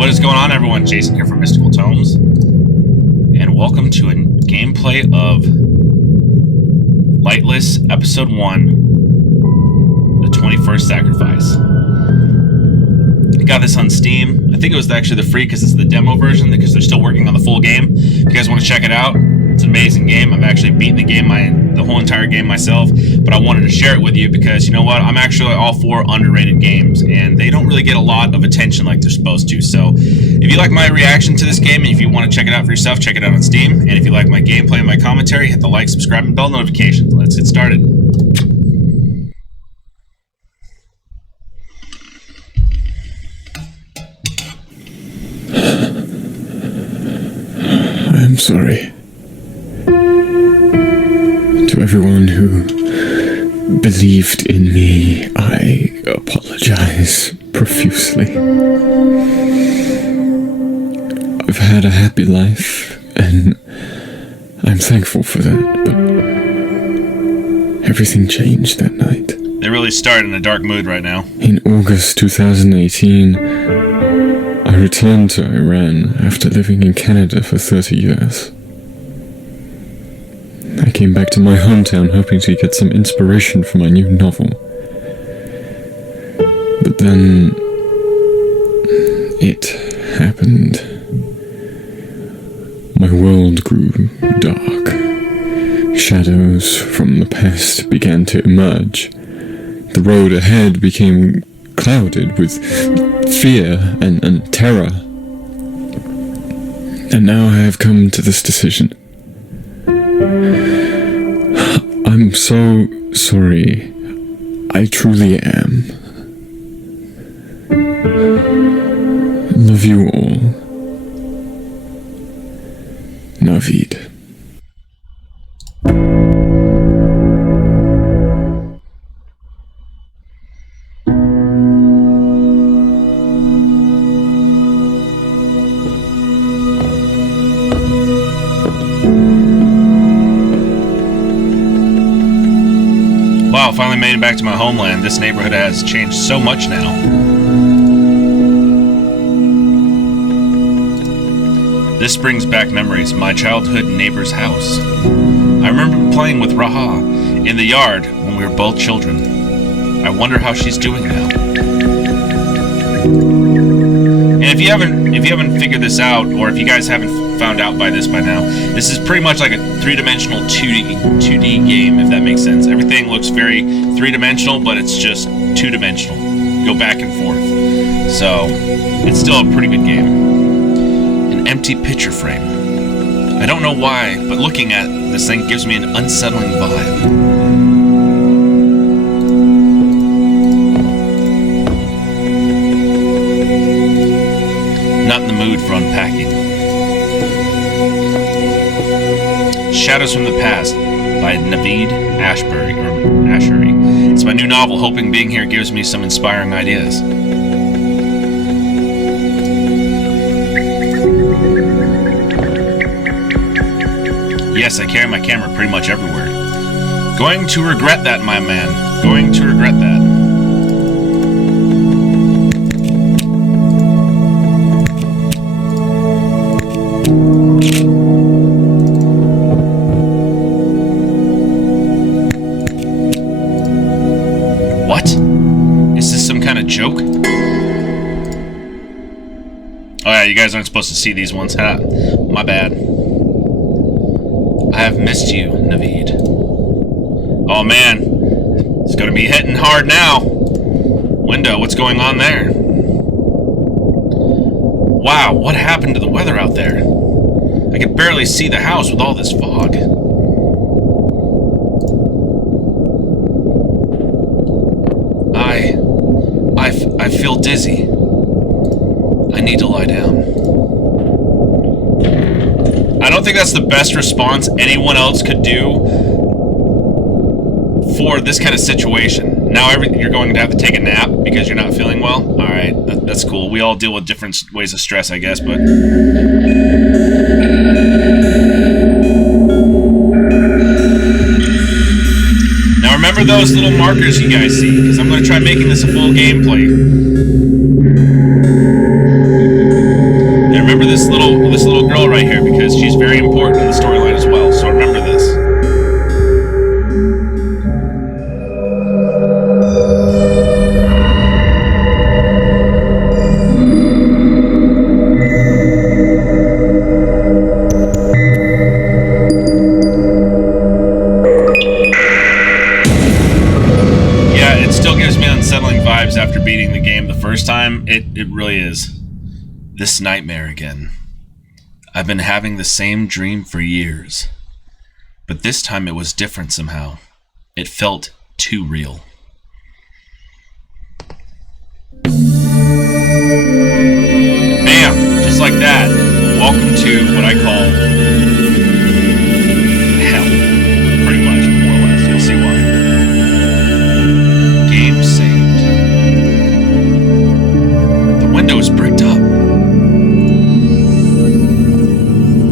What is going on, everyone? Jason here from Mystical Tomes, and welcome to a gameplay of Lightless Episode 1, The 21st Sacrifice. I got this on Steam. I think it was actually the free because it's the demo version, because they're still working on the full game. If you guys want to check it out, it's an amazing game. I've actually beaten the whole entire game myself, but I wanted to share it with you because, you know what, I'm actually all for underrated games, and they don't really get a lot of attention like they're supposed to. So if you like my reaction to this game, and if you want to check it out for yourself, check it out on Steam. And if you like my gameplay and my commentary, hit the like, subscribe, and bell notifications. Let's get started. I'm sorry. To everyone who believed in me, I apologize profusely. I've had a happy life, and I'm thankful for that, but everything changed that night. They really started in a dark mood right now. In August 2018, I returned to Iran after living in Canada for 30 years. I came back to my hometown hoping to get some inspiration for my new novel. But then it happened. My world grew dark. Shadows from the past began to emerge. The road ahead became clouded with fear and terror. And now I have come to this decision. I'm so sorry. I truly am. Love you all. Navid. Wow, finally made it back to my homeland. This neighborhood has changed so much now. This brings back memories of my childhood neighbor's house. I remember playing with Raha in the yard when we were both children. I wonder how she's doing now. And if you haven't figured this out, or if you guys haven't found out by now, this is pretty much like a three-dimensional 2D game, if that makes sense. Everything looks very three-dimensional, but it's just two-dimensional. Go back and forth. So, it's still a pretty good game. An empty picture frame. I don't know why, but looking at this thing gives me an unsettling vibe. Not in the mood for unpacking. Shadows from the Past by Navid Ashbury. It's my new novel, hoping being here gives me some inspiring ideas. Yes, I carry my camera pretty much everywhere. Going to regret that, my man. Going to regret that. What? Is this some kind of joke? Oh yeah, you guys aren't supposed to see these ones, huh? My bad. I have missed you, Navid. Oh man, it's gonna be hitting hard now. Window, what's going on there? Wow, what happened to the weather out there? I can barely see the house with all this fog. I feel dizzy. I need to lie down. I don't think that's the best response anyone else could do for this kind of situation. Now you're going to have to take a nap because you're not feeling well? Alright, that's cool. We all deal with different ways of stress, I guess, but... Now remember those little markers you guys see, because I'm going to try making this a full gameplay. This nightmare again. I've been having the same dream for years. But this time it was different somehow. It felt too real. Bam! Just like that. Welcome to what I call hell. Pretty much, more or less. You'll see why. Game saved. The window is bricked up.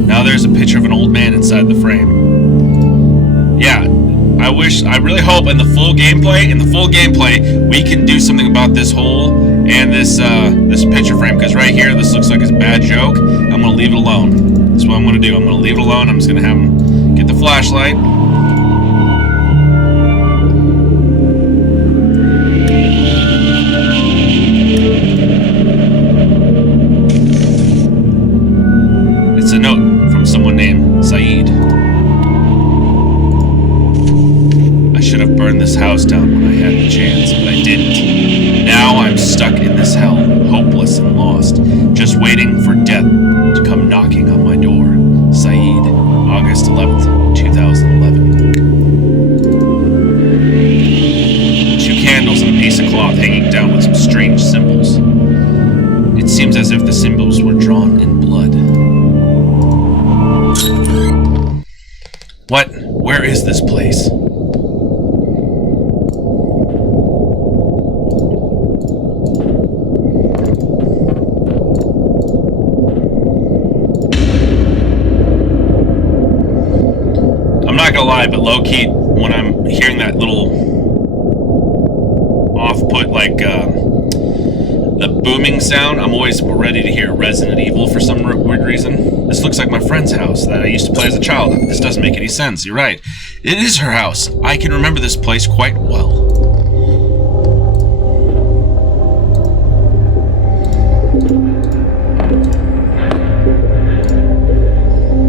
Now there's a picture of an old man inside the frame. Yeah, I really hope in the full gameplay, we can do something about this hole and this picture frame, because right here, this looks like a bad joke. I'm gonna leave it alone. That's what I'm gonna do. I'm gonna leave it alone. I'm just gonna have him get the flashlight. It's a note from someone named Saeed. I should have burned this house down when I had the chance, but I didn't. Now I'm stuck in this hell, hopeless and lost, just waiting for death to come knocking on my door. Saeed, August 11th, 2011. Two candles and a piece of cloth hanging down with some strange symbols. It seems as if the symbols were drawn in blood. What? Where is this place? I'm not gonna lie, but low-key, when I'm hearing that little off-put, like, the booming sound, I'm always ready to hear Resident Evil for some weird reason. This looks like my friend's house that I used to play as a child. This doesn't make any sense. You're right. It is her house. I can remember this place quite well.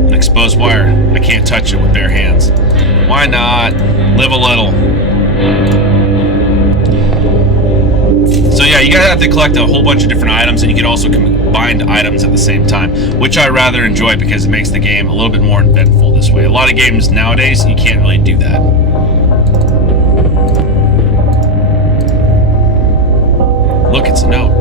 An exposed wire. I can't touch it with bare hands. Why not? Live a little. So yeah, you gotta have to collect a whole bunch of different items, and you can also combine items at the same time, which I rather enjoy because it makes the game a little bit more eventful this way. A lot of games nowadays, you can't really do that. Look, it's a note.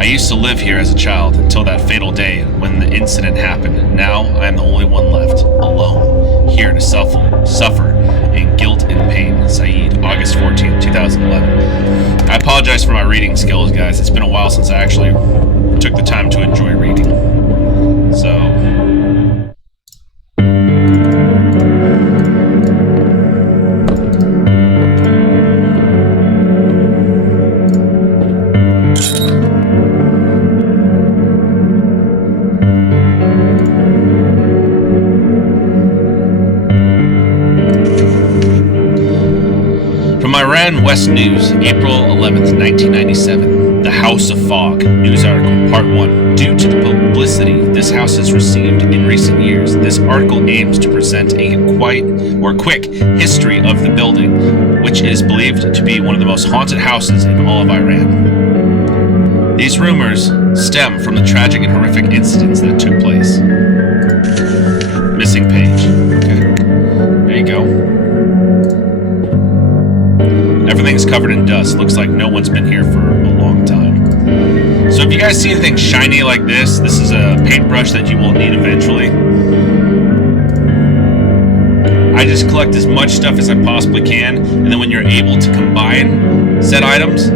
I used to live here as a child until that fatal day when the incident happened. Now I am the only one left, alone, here to suffer in guilt and pain. Saeed, August 14th, 2011. I apologize for my reading skills, guys. It's been a while since I actually took the time to enjoy reading. So... Iran West News, April 11th, 1997. The House of Fog. News article, Part 1. Due to the publicity this house has received in recent years, this article aims to present a quick history of the building, which is believed to be one of the most haunted houses in all of Iran. These rumors stem from the tragic and horrific incidents that took place. Missing page. Okay. There you go. Everything's covered in dust. Looks like no one's been here for a long time. So if you guys see anything shiny like this is a paintbrush that you will need eventually. I just collect as much stuff as I possibly can, and then when you're able to combine said items,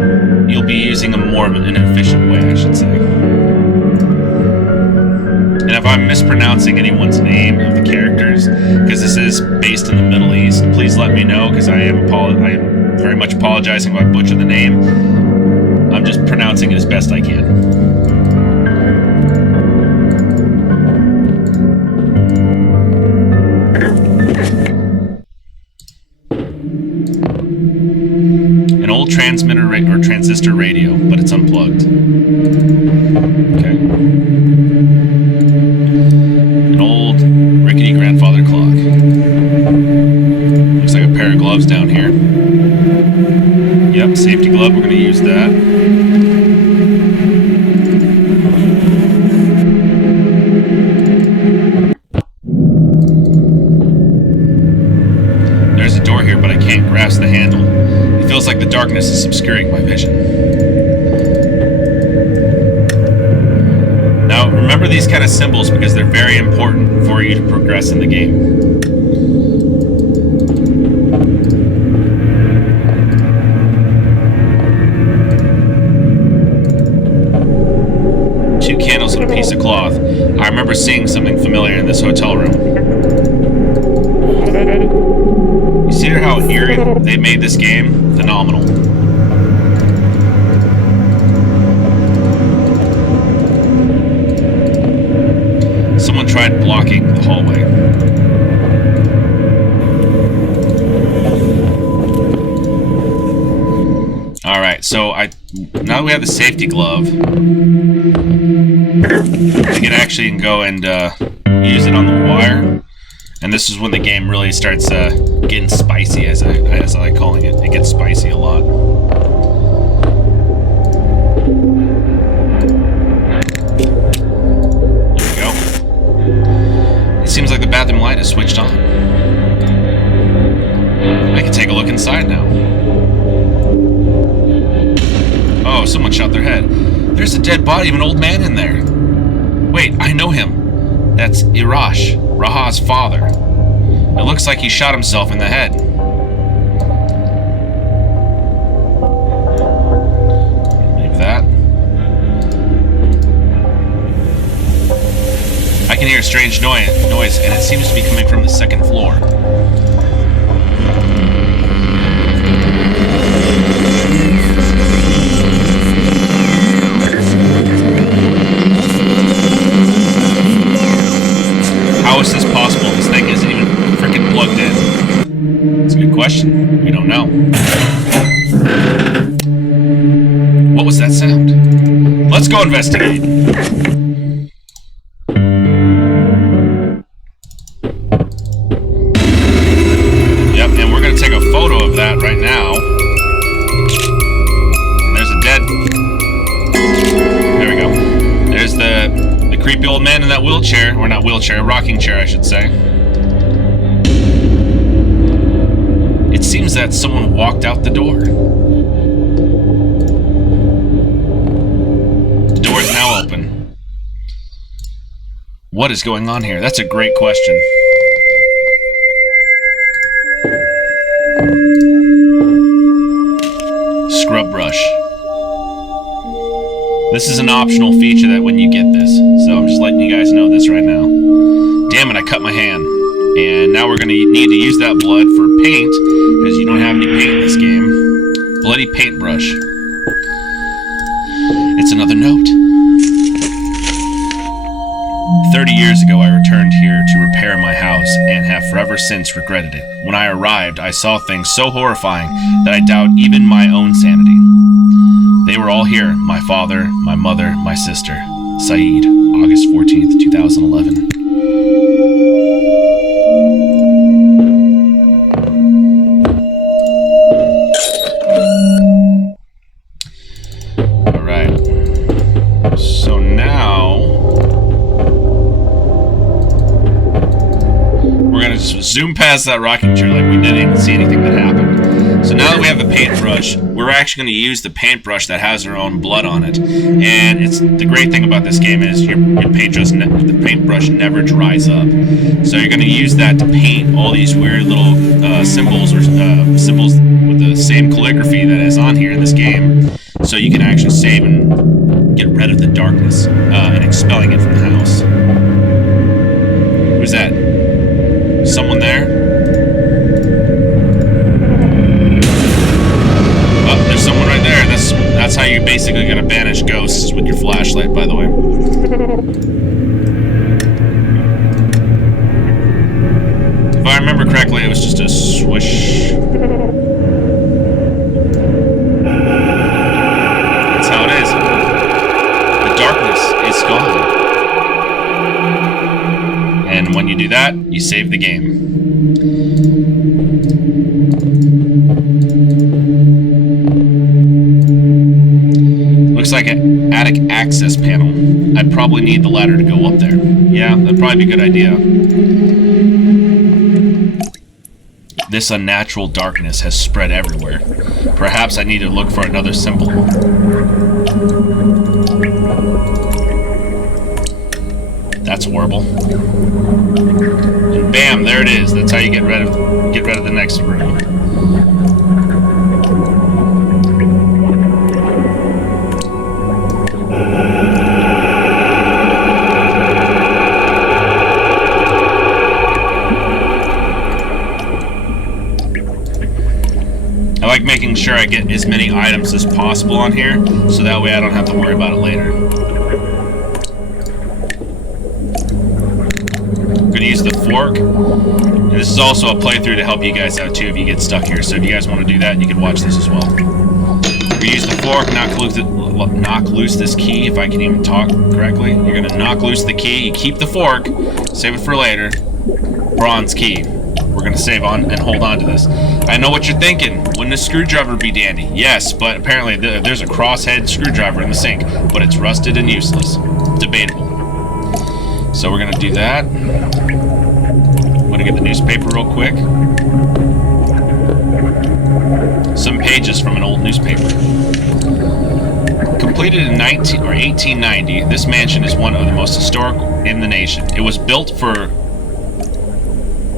you'll be using them more of an efficient way, I should say. And if I'm mispronouncing anyone's name of the characters, because this is based in the Middle East, please let me know, because I am very much apologizing if I butcher the name. I'm just pronouncing it as best I can. An old transmitter or transistor radio, but it's unplugged. Okay. An old rickety grandfather clock. Looks like a pair of gloves down here. Yep, safety glove, we're going to use that. darkness is obscuring my vision. Now, remember these kind of symbols because they're very important for you to progress in the game. Two candles and a piece of cloth. I remember seeing something familiar in this hotel room. You see how eerie they made this game? Phenomenal. Someone tried blocking the hallway. Alright, so now that we have the safety glove, we can actually go and use it on the wire. And this is when the game really starts getting spicy, as I like calling it. It gets spicy a lot. There we go. It seems like the bathroom light is switched on. I can take a look inside now. Oh, someone shot their head. There's a dead body of an old man in there. Wait, I know him. That's Irash, Raha's father. It looks like he shot himself in the head. Leave that. I can hear a strange noise, and it seems to be coming from the second floor. How is this possible? This thing isn't even freaking plugged in. It's a good question. We don't know. What was that sound? Let's go investigate. Yep, and we're going to take a photo of that right now. And there's a dead... There we go. There's the creepy old man in that wheelchair, or not wheelchair, rocking chair, I should say. It seems that someone walked out the door. The door is now open. What is going on here? That's a great question. Scrub brush. This is an optional feature that when you get this, so I'm just letting you guys know this right now. Damn it, I cut my hand. And now we're going to need to use that blood for paint, because you don't have any paint in this game. Bloody paintbrush. It's another note. 30 years ago, I returned here to repair my house, and have forever since regretted it. When I arrived, I saw things so horrifying that I doubt even my own sanity. They were all here, my father, my mother, my sister. Saeed, August 14th, 2011. Alright. So now... we're going to just zoom past that rocking chair like we didn't even see anything that happened. So now that we have the paintbrush, we're actually going to use the paintbrush that has our own blood on it. And it's the great thing about this game is your the paintbrush never dries up. So you're going to use that to paint all these weird little symbols or symbols with the same calligraphy that is on here in this game. So you can actually save and get rid of the darkness and expelling it from the house. Who's that? Someone there? There's someone right there. That's how you're basically gonna banish ghosts with your flashlight, by the way. If I remember correctly, it was just a swish. That's how it is. The darkness is gone. And when you do that, you save the game. Looks like an attic access panel. I'd probably need the ladder to go up there. Yeah, that'd probably be a good idea. This unnatural darkness has spread everywhere. Perhaps I need to look for another symbol. That's horrible. And bam, there it is. That's how you get rid of the next room. I like making sure I get as many items as possible on here, so that way I don't have to worry about it later. I'm gonna use the fork. And this is also a playthrough to help you guys out too if you get stuck here. So if you guys want to do that, you can watch this as well. You use the fork, knock loose this key, if I can even talk correctly. You're gonna knock loose the key, you keep the fork, save it for later. Bronze key. We're gonna save on and hold on to this. I know what you're thinking. Wouldn't a screwdriver be dandy? Yes, but apparently there's a crosshead screwdriver in the sink, but it's rusted and useless. Debatable. So we're gonna do that. I'm gonna get the newspaper real quick. Some pages from an old newspaper. Completed in 1890, this mansion is one of the most historic in the nation. It was built for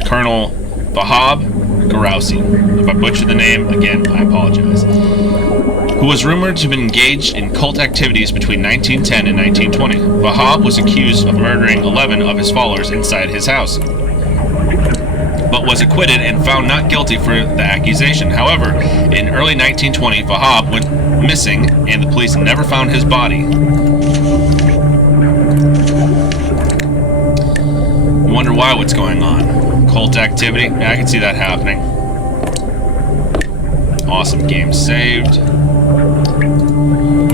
Colonel Vahab Garousi. If I butcher the name, again, I apologize. Who was rumored to have been engaged in cult activities between 1910 and 1920. Vahab was accused of murdering 11 of his followers inside his house, but was acquitted and found not guilty for the accusation. However, in early 1920, Vahab went missing and the police never found his body. I wonder why, what's going on. Cult activity? Yeah, I can see that happening. Awesome, game saved.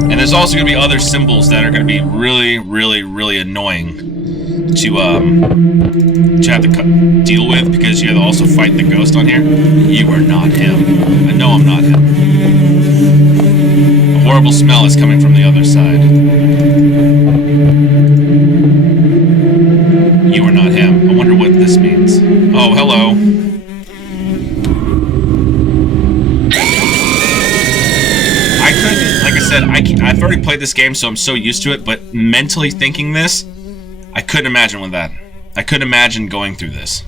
And there's also going to be other symbols that are going to be really, really, really annoying to have to deal with, because you have to also fight the ghost on here. You are not him. I know I'm not him. A horrible smell is coming from the other side. You are not him. I wonder what this means. Oh, hello. I couldn't, like I said, I've already played this game, so I'm so used to it, but mentally thinking this, I couldn't imagine with that. I couldn't imagine going through this.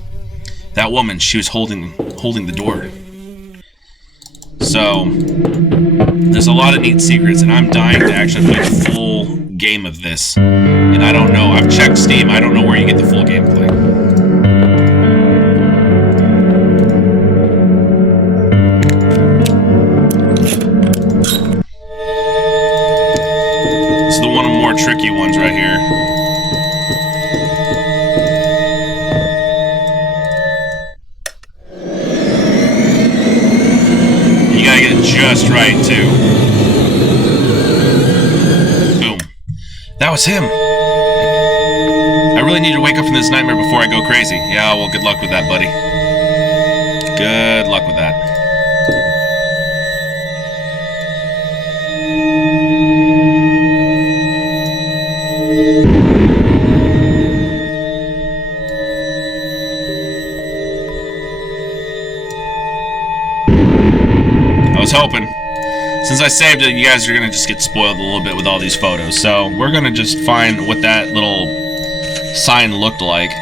That woman, she was holding the door. So, there's a lot of neat secrets, and I'm dying to actually play the full game of this. And I don't know, I've checked Steam, I don't know where you get the full gameplay. This is one of the more tricky ones right here. You gotta get it just right, too. Boom. That was him. I really need to wake up from this nightmare before I go crazy. Yeah, well, good luck with that, buddy. Good luck with that. I was hoping. Since I saved it, you guys are going to just get spoiled a little bit with all these photos. So we're going to just find what that little sign looked like.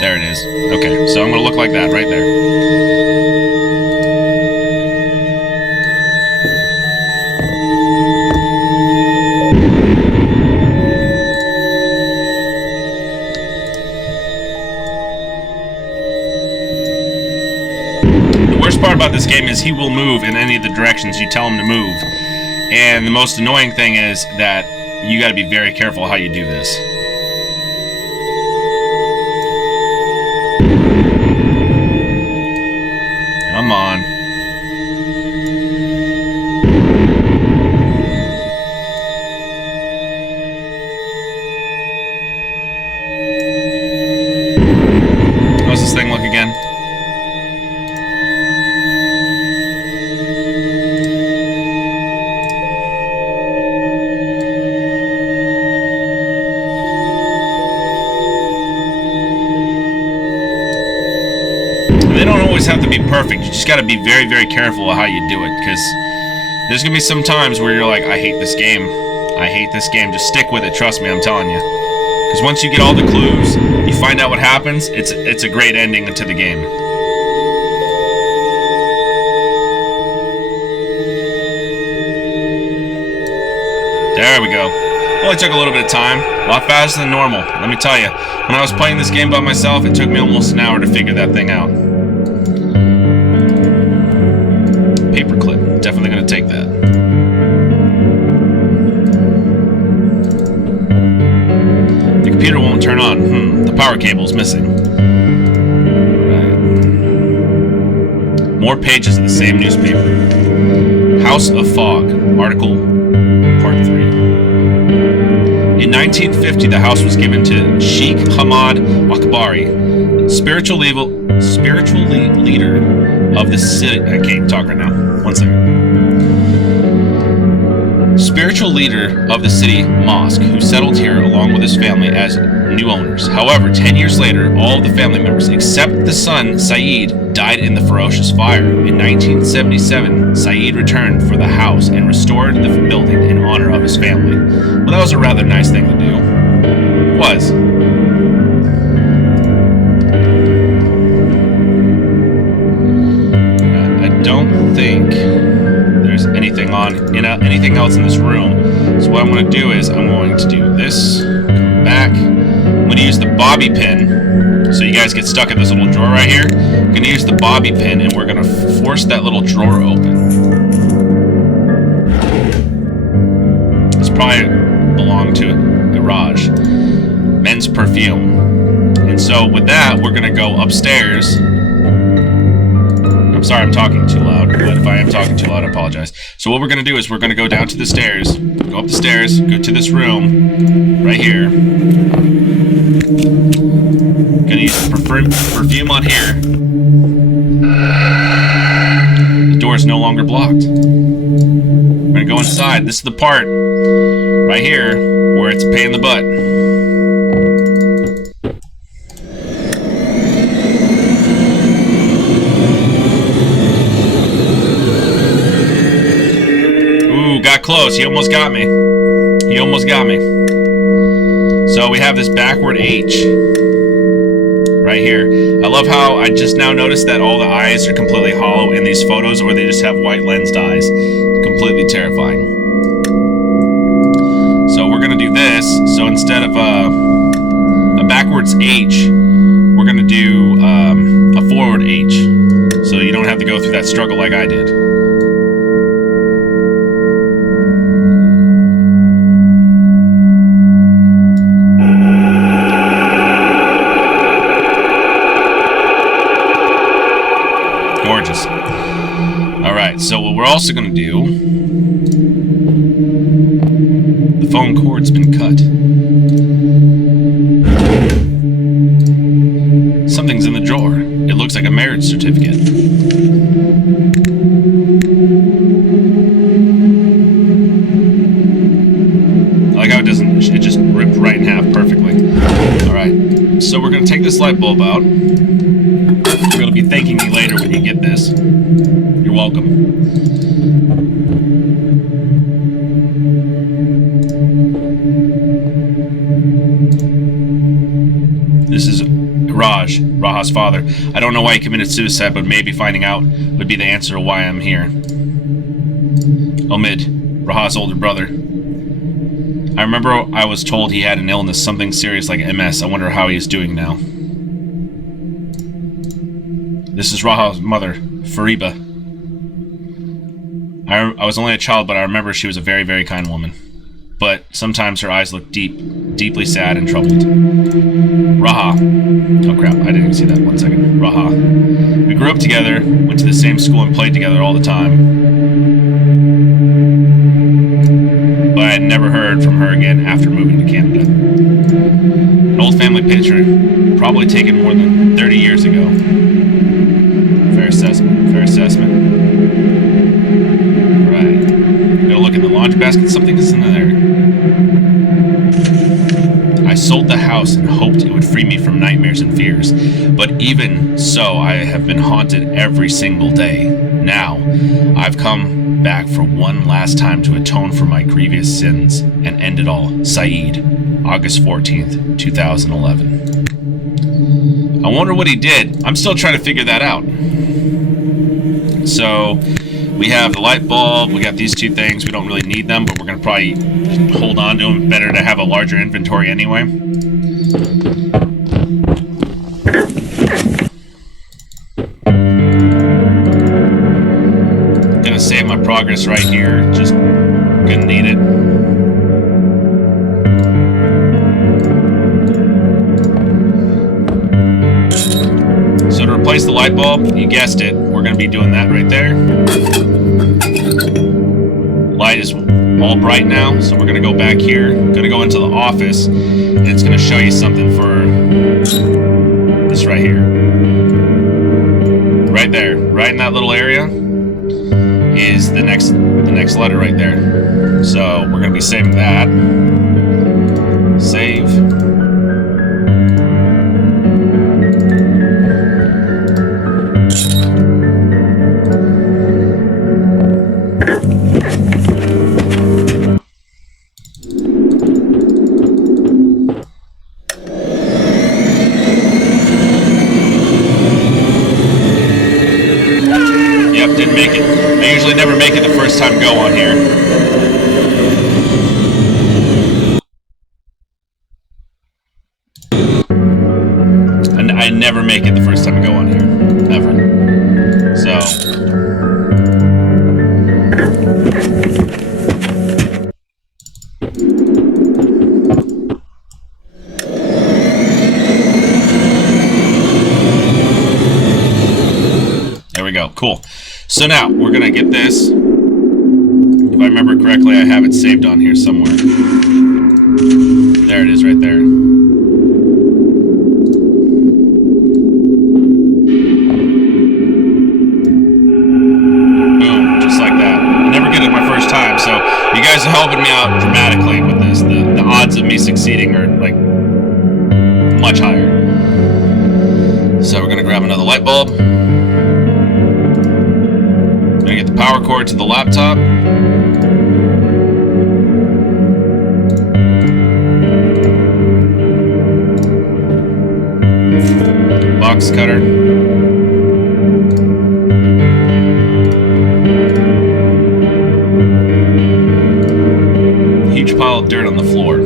There it is. Okay, so I'm going to look like that right there. The worst part about this game is he will move in any of the directions you tell him to move. And the most annoying thing is that you got to be very careful how you do this. Come on. How's this thing look again? they don't always have to be perfect. You just got to be very, very careful of how you do it, because there's going to be some times where you're like, I hate this game. I hate this game. Just stick with it. Trust me, I'm telling you. Because once you get all the clues, you find out what happens, it's a great ending to the game. There we go. Only took a little bit of time. A lot faster than normal, let me tell you. When I was playing this game by myself, it took me almost an hour to figure that thing out. Paperclip. Definitely going to take that. The computer won't turn on. The power cable's missing. Right. More pages of the same newspaper. House of Fog. Article Part 3. In 1950, the house was given to Sheikh Hamad Akbari, spiritual leader of the city. I can't talk right now. One second. Spiritual leader of the city mosque, who settled here along with his family as new owners. However, 10 years later, all of the family members, except the son, Saeed, died in the ferocious fire. In 1977, Saeed returned for the house and restored the building in honor of his family. Well, that was a rather nice thing to do. It was. I don't think there's anything anything else in this room. So what I'm going to do is I'm going to do this, come back. I'm going to use the bobby pin, so you guys get stuck in this little drawer right here. I'm going to use the bobby pin, and we're going to force that little drawer open. This probably belonged to Iraj. Men's perfume. And so with that, we're going to go upstairs. I'm sorry I'm talking too loud, but if I am talking too loud, I apologize. So what we're going to do is we're going to go down to the stairs, go up the stairs, go to this room right here. Going to use the perfume on here. The door is no longer blocked. We're going to go inside. This is the part right here where it's a pain in the butt. Got close. He almost got me. He almost got me. So we have this backward H right here. I love how I just now noticed that all the eyes are completely hollow in these photos, or they just have white lensed eyes. Completely terrifying. So we're going to do this. So instead of a backwards H, we're going to do a forward H. So you don't have to go through that struggle like I did. Gorgeous. Alright, so what we're also going to do... The phone cord's been cut. Something's in the drawer. It looks like a marriage certificate. I like how it doesn't... It just ripped right in half perfectly. Alright, so we're going to take this light bulb out. You're going to be thanking me later when you get this. You're welcome. This is Raha's father. I don't know why he committed suicide, but maybe finding out would be the answer to why I'm here. Omid, Raha's older brother. I remember I was told he had an illness, something serious like MS. I wonder how he is doing now. This is Raha's mother, Fariba. I was only a child, but I remember she was a very, very kind woman. But sometimes her eyes looked deeply sad and troubled. Raha. Oh crap, I didn't even see that. 1 second. Raha. We grew up together, went to the same school, and played together all the time. But I had never heard from her again after moving to Canada. An old family picture, probably taken more than 30 years ago. Fair assessment. Fair assessment. Right. Gotta look in the laundry basket. Something is in there. I I sold the house and hoped it would free me from nightmares and fears. But even so, I have been haunted every single day. Now, I've come back for one last time to atone for my grievous sins and end it all. Saeed, August 14th, 2011. I wonder what he did. I'm still trying to figure that out. So, we have the light bulb, we got these two things, we don't really need them, but we're going to probably hold on to them. Better to have a larger inventory anyway. I'm going to save my progress right here, just gonna need it. So to replace the light bulb, you guessed it, we're going to be doing that right there. Light is all bright now, so we're going to go back here. Going to go into the office, and it's going to show you something for this right here. Right there, right in that little area, is the next letter right there. So we're going to be saving that. Save. Didn't make it. I usually never make it the first time go on here. And I never make it the first time I go on here. Ever. So. There we go. Cool. So now, we're going to get this. If I remember correctly, I have it saved on here somewhere. There it is right there. Boom, just like that. I never get it my first time, so you guys are helping me out dramatically with this. The odds of me succeeding are, like, much higher. So we're going to grab another light bulb. Gonna get the power cord to the laptop. Box cutter. Huge pile of dirt on the floor.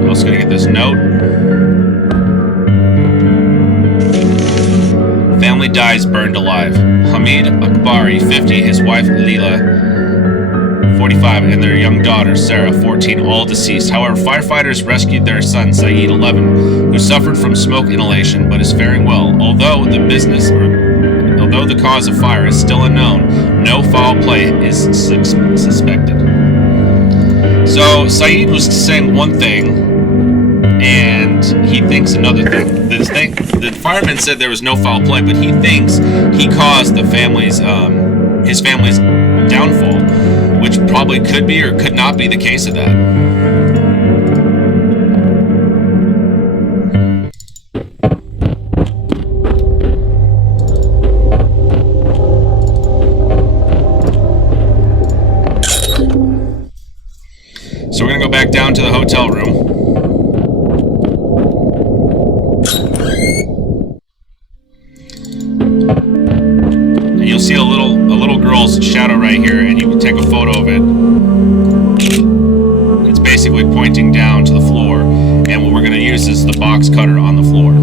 I'm also gonna get this note. Family dies burned alive. Hamid Akbari, 50, his wife Leela, 45, and their young daughter Sarah, 14, all deceased. However, firefighters rescued their son Saeed, 11, who suffered from smoke inhalation but is faring well. Although the cause of fire is still unknown, no foul play is suspected. So Saeed was saying one thing, and he thinks another thing. The fireman said there was no foul play, but he thinks he caused his family's downfall, which probably could be or could not be the case of that. So we're gonna go back down to the hotel room. You'll see a little girl's shadow right here, and you can take a photo of it. It's basically pointing down to the floor, and what we're going to use is the box cutter on the floor.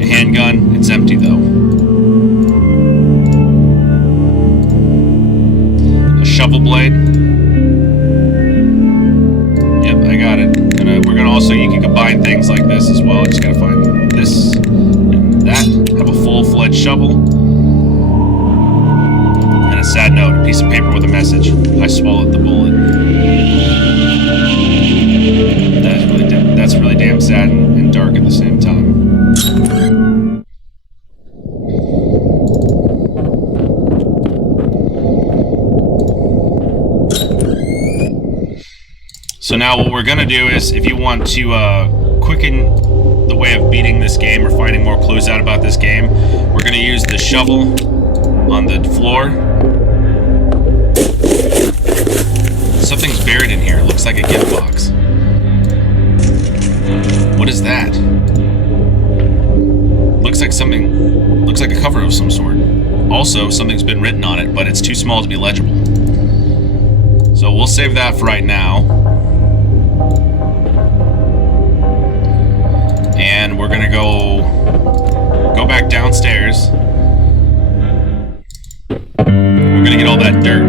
A handgun, it's empty though. A shovel blade. Yep, I got it. We're gonna also, you can combine things like this as well. I just gotta find this and that. Have a full-fledged shovel. And a sad note, a piece of paper with a message. I swallowed the bullet. That's really damn sad and dark at the same time. So now what we're gonna do is, if you want to quicken the way of beating this game or finding more clues out about this game, we're gonna use the shovel on the floor. Something's buried in here. It looks like a gift box. What is that? Looks like something. Looks like a cover of some sort. Also, something's been written on it, but it's too small to be legible. So we'll save that for right now. And we're gonna go back downstairs. We're gonna get all that dirt.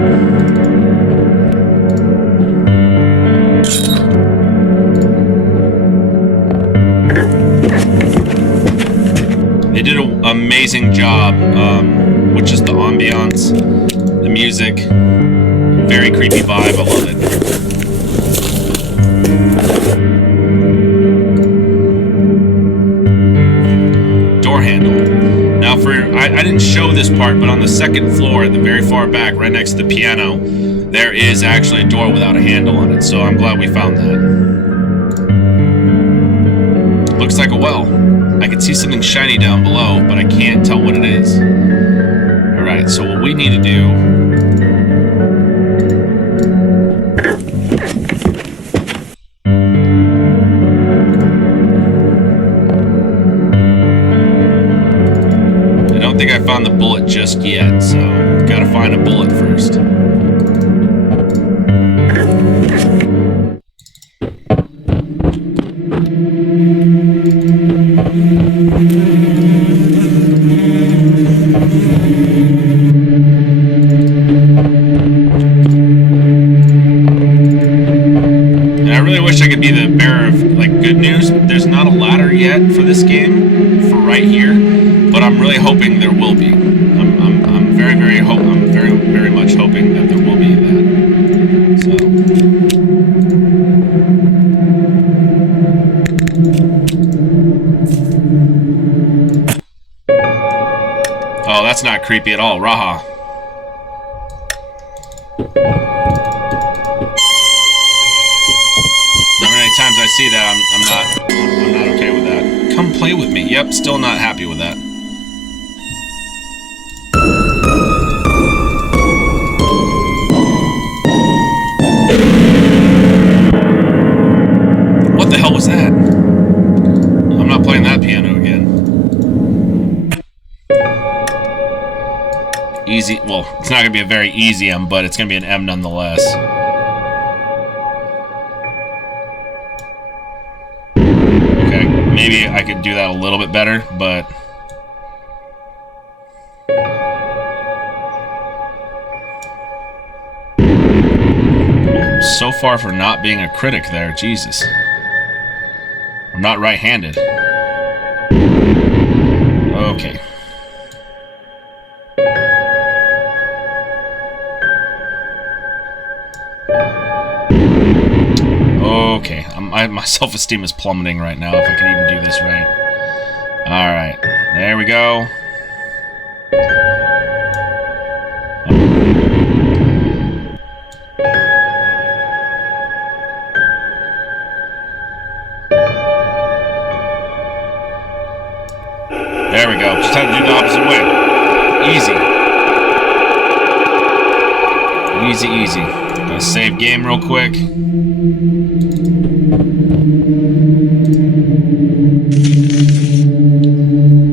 They did an amazing job with just the ambiance, the music, very creepy vibe. I love it. Door handle. Now I didn't show this part, but on the second floor at the very far back, right next to the piano, there is actually a door without a handle on it, so I'm glad we found that. Looks like a well. I can see something shiny down below, but I can't tell what it is. Alright, so what we need to do... I don't think I found the bullet just yet, so gotta find a bullet first. I could be the bearer of good news. There's not a ladder yet for this game, for right here, but I'm really hoping there will be. I'm very much hoping that there will be that. So. Oh, that's not creepy at all. Raha. Times I see that, I'm not okay with that. Come play with me. Yep, still not happy with that. What the hell was that? I'm not playing that piano again. Easy. Well, it's not going to be a very easy M, but it's going to be an M nonetheless. Maybe I could do that a little bit better, but... So far for not being a critic there, Jesus. I'm not right-handed. Okay. Okay, my self-esteem is plummeting right now, if I can even do this right. Alright, there we go. There we go, just had to do the opposite way. Easy. Easy. Gonna save game real quick.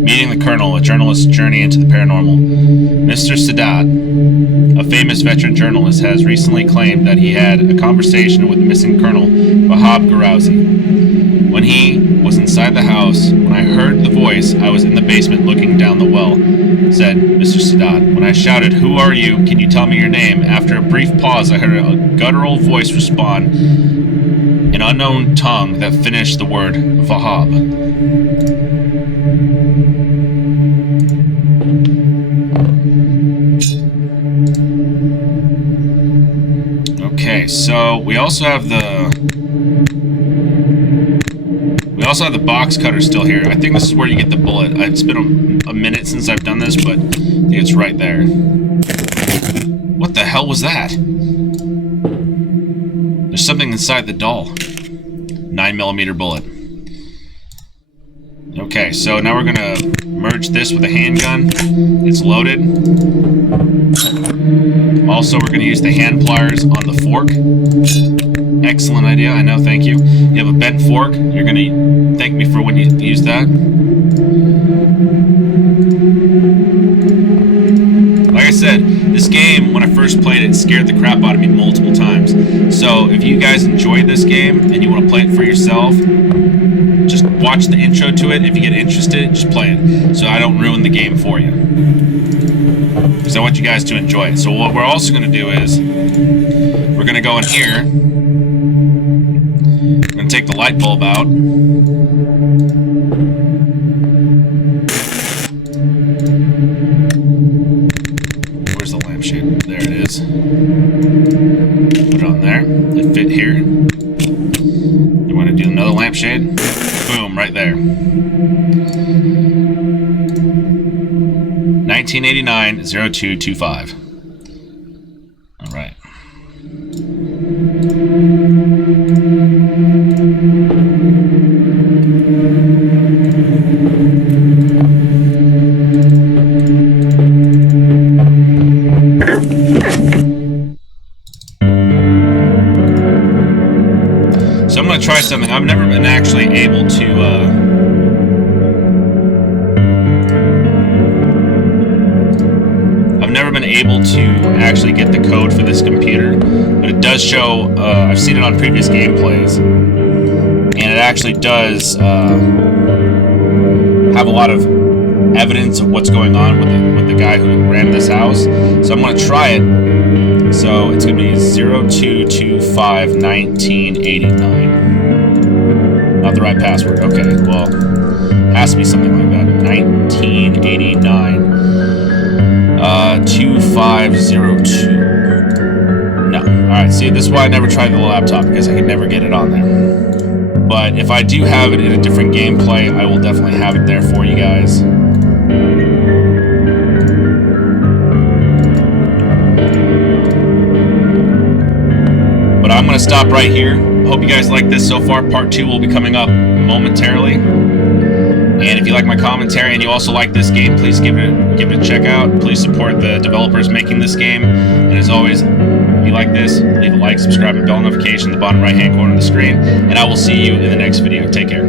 Meeting the Colonel, a journalist's journey into the paranormal. Mr. Sadat, a famous veteran journalist, has recently claimed that he had a conversation with the missing Colonel, Wahab Garazi. When he was inside the house, when I heard the voice, I was in the basement looking down the well, said Mr. Sadat. When I shouted, "Who are you? Can you tell me your name?" After a brief pause, I heard a guttural voice respond in unknown tongue that finished the word Wahab. Okay, so we also have the box cutter still here. I think this is where you get the bullet. It's been a minute since I've done this, but I think it's right there. What the hell was that? The There's something inside the doll. 9mm bullet. Okay, so now we're gonna merge this with a handgun. It's loaded. Also, we're gonna use the hand pliers on the fork. Excellent idea, I know, thank you. You have a bent fork, you're gonna thank me for when you use that. Like I said, this game, when I first played it, scared the crap out of me multiple times. So if you guys enjoy this game and you want to play it for yourself, just watch the intro to it. If you get interested, just play it, so I don't ruin the game for you. Because I want you guys to enjoy it. So what we're also going to do is, we're going to go in here. We're going to take the light bulb out. Where's the lampshade? There it is. Put it on there. It fit here. You want to do another lampshade? Boom, right there. 1989-0225. All right. So I'm going to try something. I've never been actually able to actually get the code for this computer, but it does show, I've seen it on previous gameplays, and it actually does have a lot of evidence of what's going on with the guy who ran this house. So I'm going to try it. So it's going to be 0225-1989. Not the right password. Okay, well, has to be something like that. 1989. 2502. No. Alright, see, this is why I never tried the laptop, because I could never get it on there. But if I do have it in a different gameplay, I will definitely have it there for you guys. But I'm going to stop right here. Hope you guys like this so far. Part 2 will be coming up momentarily. And if you like my commentary and you also like this game, please give it a check out. Please support the developers making this game. And as always, if you like this, leave a like, subscribe, and bell notification in the bottom right-hand corner of the screen. And I will see you in the next video. Take care.